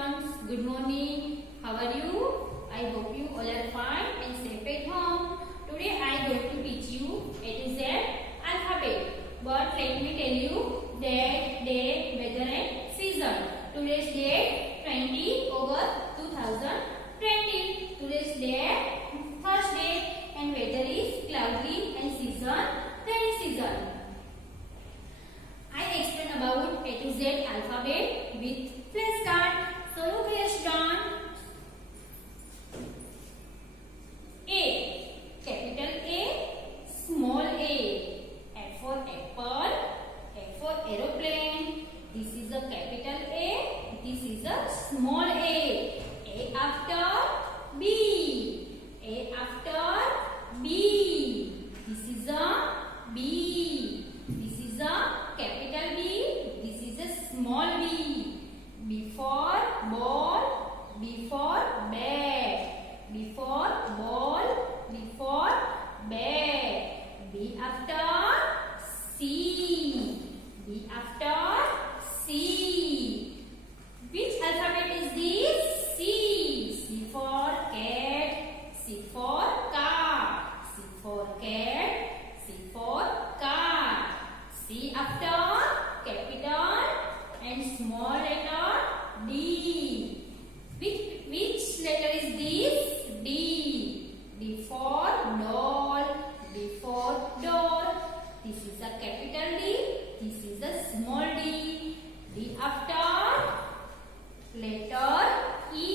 students, good morning. How are you? I hope you all are fine and safe at home. Today I am going to teach you A to Z alphabet. But let me tell you date, day, weather and season. Today's date 20 August 2020. Today's date Thursday and weather is cloudy and season rainy season. I explain about A to Z alphabet with flashcard. So look here, student. A, capital A, small a. A for apple, A for aeroplane. This is a capital A. This is a small a. A after B. A after B. This is a B. This is a capital B. This is a small b. B for ball, B for bat. B for ball, B for bat. B after C. B after C. Which alphabet is this? C. C for cat, C for car. C for cat, C for car. C after capital and small letter D. Which letter is this? D. D for doll, D for door. This is a capital D. This is a small d. D after letter E.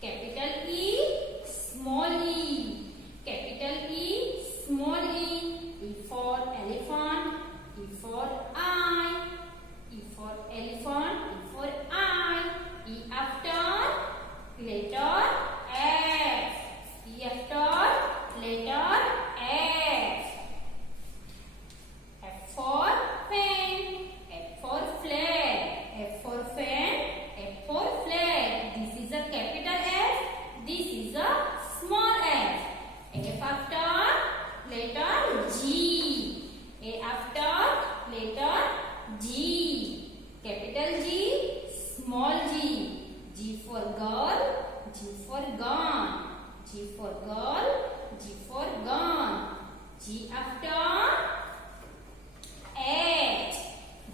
Capital E, small e. Capital E, small e. E for elephant, E for I. E for elephant, E for I. E after letter F. E after letter F. F for fan, F for flag. F for fan, F for flag. This is a capital F. This is a small f. F after letter G. A after letter G. Capital G, small g. G for girl, G for gun. G for girl, G for gun. G after H.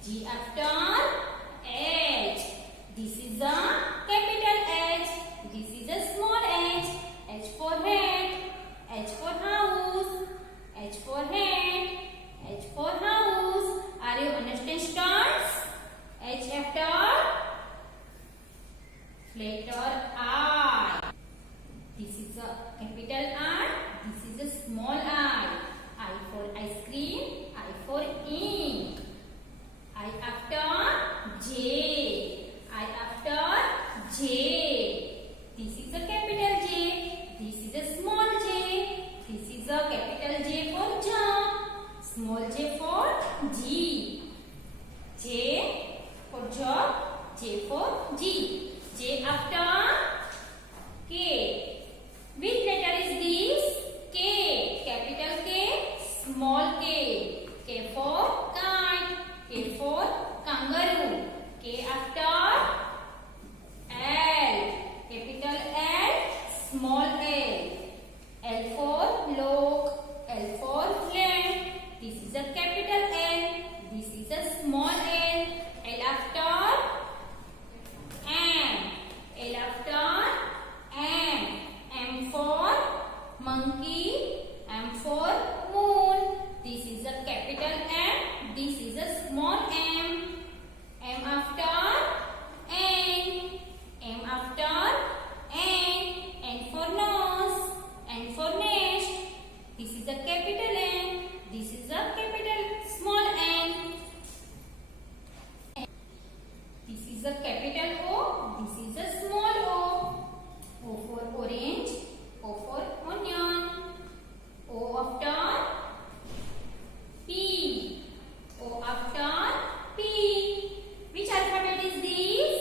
G after H. This is a capital H. This is a small h. H for head, H for house. H for head, H for house. Are you understand, students? H after letter I. This is a capital I. This is a small I. I for ice cream, I for ink. I after J. I after J. This is a capital J. This is a small j. This is a capital J for jump. Small j for G. J for jump. J for G. J after K. Which letter is this? K. Capital K. Small k. K for kite. K for kangaroo. K after L. Capital L. Small l. L for lock. L for lamp. This is a capital L. This is a small l. L after M. L after M. M for monkey. M for moon. This is a capital M. This is a small m. M after N. M after N. N for nose. N for nest. This is a capital N. This is a capital small n. This is a capital O. This is a small o. O for orange. O for onion. O after P. O after P. Which alphabet is this?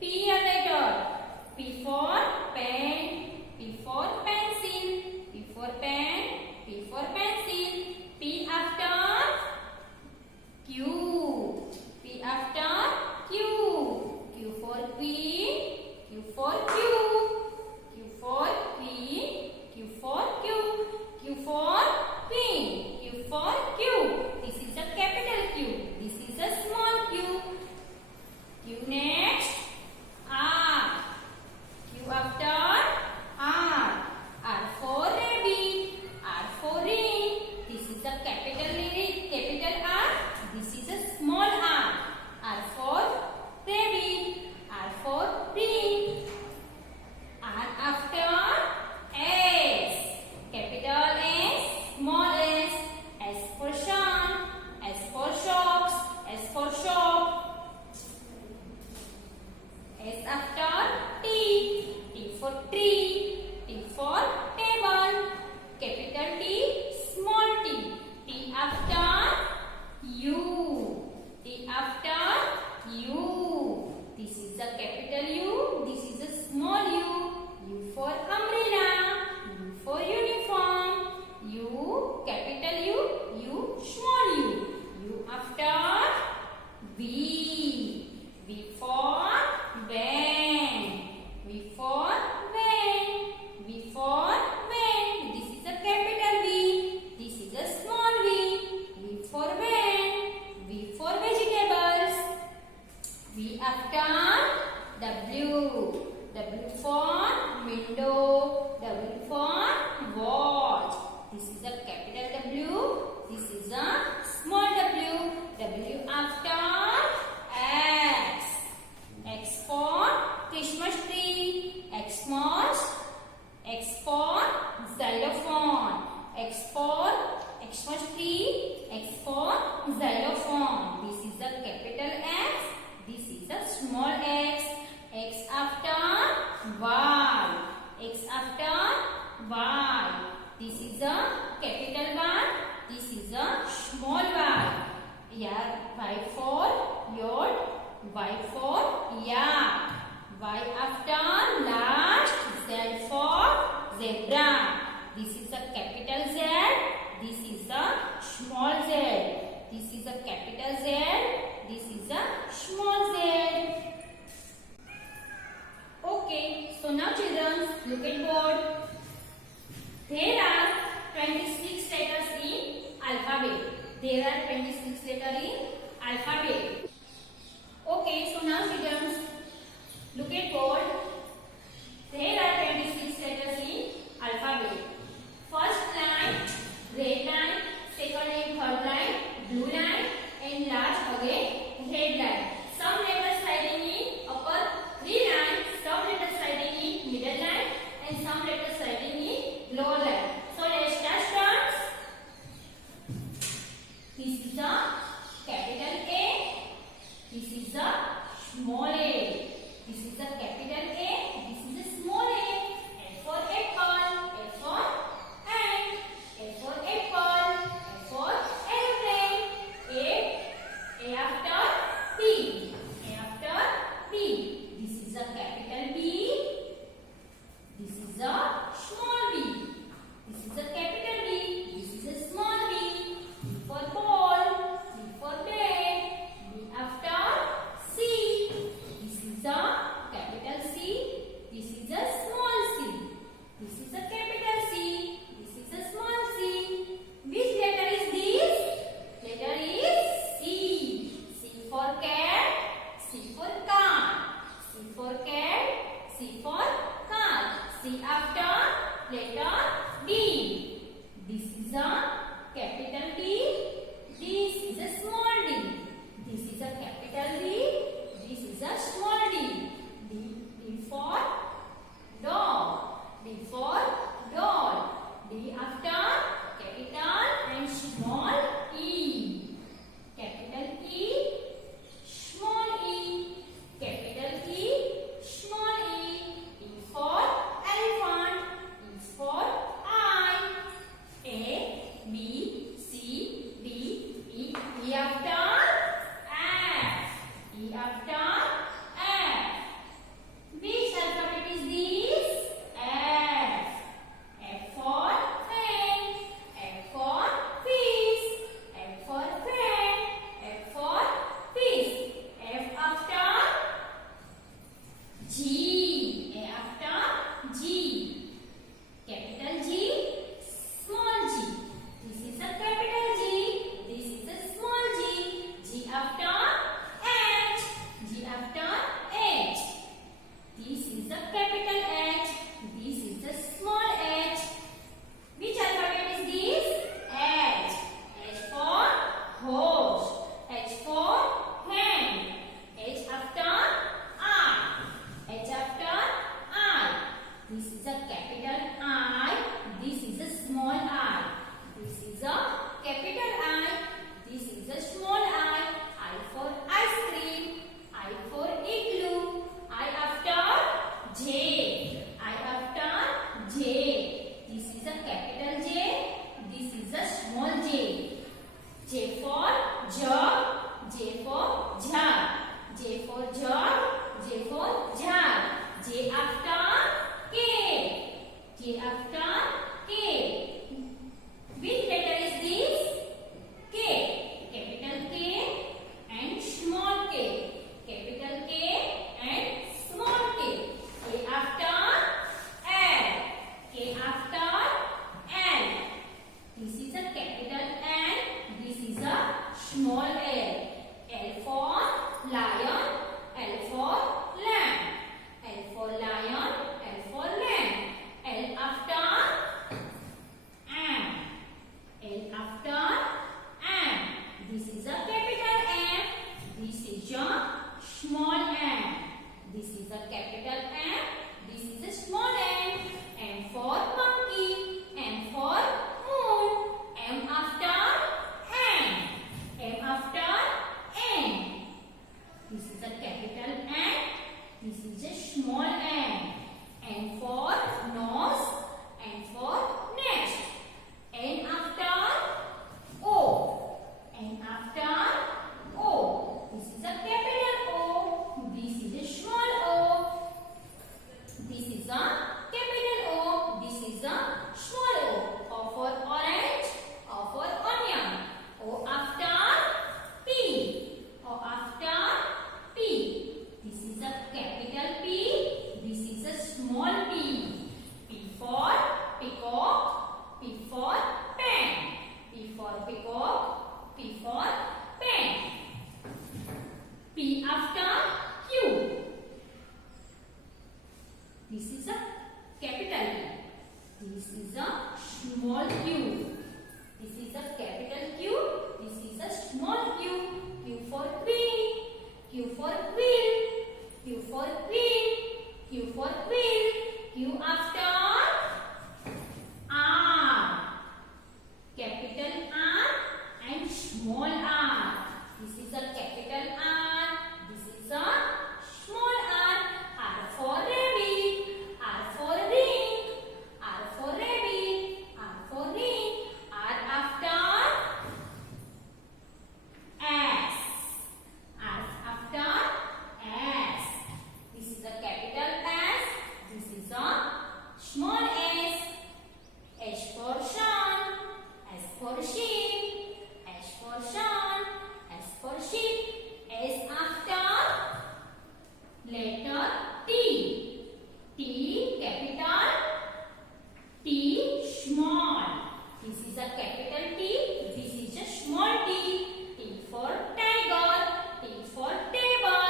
P letter. P for pen. P for pencil. P for pen. P for pencil. P after Q. P after Q. Q for V for van. V for van. V for van. This is a capital V. This is a small v. V for van. V for vegetables. V after W. W for window. W for watch. This is a capital W. This is a small w. W after X. X for Christmas tree. Xmas. X for xylophone. X for Xmas tree. X for xylophone. This is a capital X. This is a small x. X after Y. X after Y. This is a capital Y. This is a small y. Yeah, Y for yacht. Y for yak. Y after last. Z for zebra. This is a capital Z. This is a small z. This is a capital Z. This is a small z. Okay, so now children, look at board. There are 26 letters in alphabet. There are 26 letters in alphabet. Okay, so now children, look at board. There are 26 letters in alphabet. First line, red line. Second line, third line, blue line, and last again, red line. Some letters writing in upper 3 lines, some letters writing in middle line, and some letters writing in lower line. So let's start. This is a capital A. This is a small a. This is a capital A. This is a small a. A for apple. A for ant. A for apple. A for airplane. A after B. A after B. This is a capital B. This is a small b. This is a capital B. This is a small b. B for ball. B for bed. B after C. This is a capital C. This is a small c. This is a capital C. This is a small c. Which letter is this? Letter is C. C for cat. C for car. C for cat. C for car. C after letter D. This is a capital D. This is a small d. This is a capital D. This is a small d. D for dog. D for doll. D after capital and small e. Capital E, small e. Capital E, small e. E for elephant. E for eye. A, B, C, D, E. E after F. E after F. Which alphabet is this? F. F for fan. F for fish. F for fan. F for fish. F after G. A after G. Capital G, small g. This is a capital G. This is a small g. G after H. G This is a small N. N for nose, N for nest. N after O. N after O. This is a capital O. This is a small O. This is a capital O. This is a small O. O for orange, O for onion. O after P. O after P. This is a capital P. This is a small p. P for peacock. P for pen. P for peacock. P for pen. P after Q. This is a capital Q. This is a small q. This is a capital Q. This is a small q. Q for queen. Q for quill. Q for queen. Q for quill. Q after R. Capital R and small r. This is a capital R. This is a small r. R for rabbit. R for ring. R for rabbit. R for ring. R after S. R after S. This is a capital S. This is a small s. S for sun. S for sheep. S for sun. S for sheep. S after letter T. T capital. T small. This is a capital T. This is a small t. T for tiger. T for table.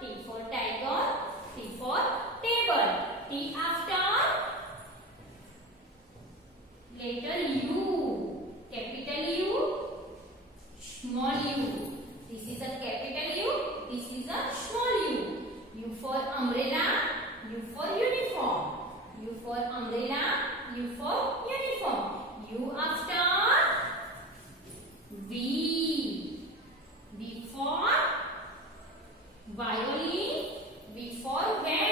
T for tiger. T for table. T after letter U. Capital U. Small u. This is a capital U. This is a small u. U for umbrella. U for uniform. U for umbrella. U for uniform. U after V. V for violin. V for van.